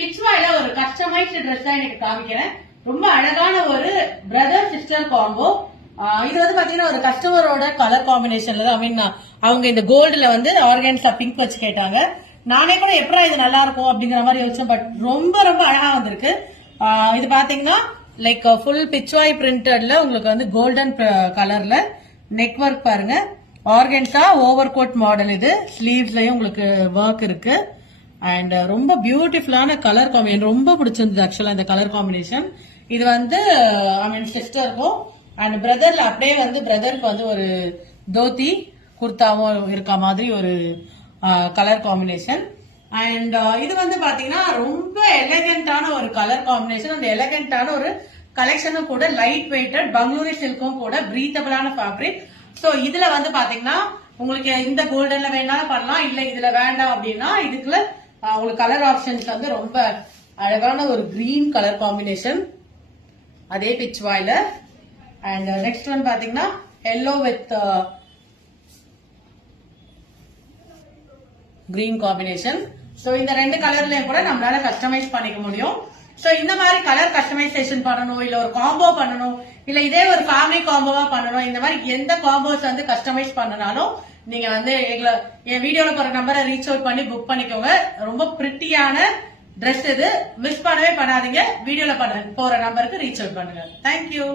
பிச்வாயில ஒரு customised dress தான் எனக்கு காமிக்கிறேன். ரொம்ப அழகான ஒரு பிரதர் சிஸ்டர் காம்போ. இது வந்து பாத்தீங்கன்னா ஒரு கஸ்டமரோட கலர் காம்பினேஷன்ல தான், ஐ மீன் அவங்க இந்த கோல்டுல வந்து ஆர்கான்ஸா பிங்க் வச்சு கேட்டாங்க. நானே கூட எப்படா இது நல்லா இருக்கும் அப்படிங்கிற மாதிரி யோசிச்சேன். பட் ரொம்ப ரொம்ப அழகா வந்திருக்கு. இது பாத்தீங்கன்னா லைக் ஃபுல் பிச்வாய் பிரிண்டட்ல உங்களுக்கு வந்து கோல்டன் கலர்ல நெக் ஒர்க் பாருங்க. Organza over coat model. இது ஸ்லீவ்ஸ்லயும் உங்களுக்கு ஒர்க் இருக்கு. அண்ட் ரொம்ப பியூட்டிஃபுல்லான கலர் காம்பினேஷன். ரொம்ப பிடிச்சிருந்தது ஆக்சுவலா இந்த கலர் காம்பினேஷன். இது வந்து ஐ மீன் சிஸ்டருக்கும் அண்ட் பிரதர்ல அப்படியே வந்து பிரதருக்கு வந்து ஒரு தோத்தி குர்தாவும் இருக்க மாதிரி ஒரு கலர் காம்பினேஷன். அண்ட் இது வந்து பாத்தீங்கன்னா ரொம்ப எலகண்டான ஒரு கலர் காம்பினேஷன். அந்த எலகண்டான ஒரு கலெக்ஷனும் கூட லைட் வெயிட்டட் பங்களூரி சில்க்கும் கூட பிரீத்தபிளான ஃபேப்ரிக். சோ இதுல வந்து பாத்தீங்கன்னா உங்களுக்கு இந்த கோல்டன்ல வேணாலும் பண்ணலாம், இல்ல இதுல வேண்டாம் அப்படின்னா இதுக்குள்ள உங்களுக்கு கலர் ஆப்ஷன்ஸ் வந்து ரொம்ப அழகான ஒரு கிரீன் கலர் காம்பினேஷன் அதே பிச்வாயில. அண்ட் நெக்ஸ்ட் ஒன் பாத்தீங்கன்னா yellow with green combination. So இந்த ரெண்டு கலர்லயும் கூட நம்மளால கஸ்டமைஸ் பண்ணிக்க முடியும். சோ இந்த மாதிரி கலர் கஸ்டமைசேஷன் பண்ணணும், இல்ல ஒரு காம்போ பண்ணணும், இல்ல இதே ஒரு ஃபேமிலி காம்போவா பண்ணணும், இந்த மாதிரி எந்த காம்போஸ் வந்து கஸ்டமைஸ் பண்ணனாலும் நீங்க வந்து என் வீடியோல போற நம்பரை ரீச் அவுட் பண்ணி புக் பண்ணிக்கோங்க. ரொம்ப பிரிட்டியான ட்ரெஸ் இது, மிஸ் பண்ணவே பண்ணாதீங்க. வீடியோல போற நம்பருக்கு ரீச் அவுட் பண்ணுங்க. தேங்க்யூ.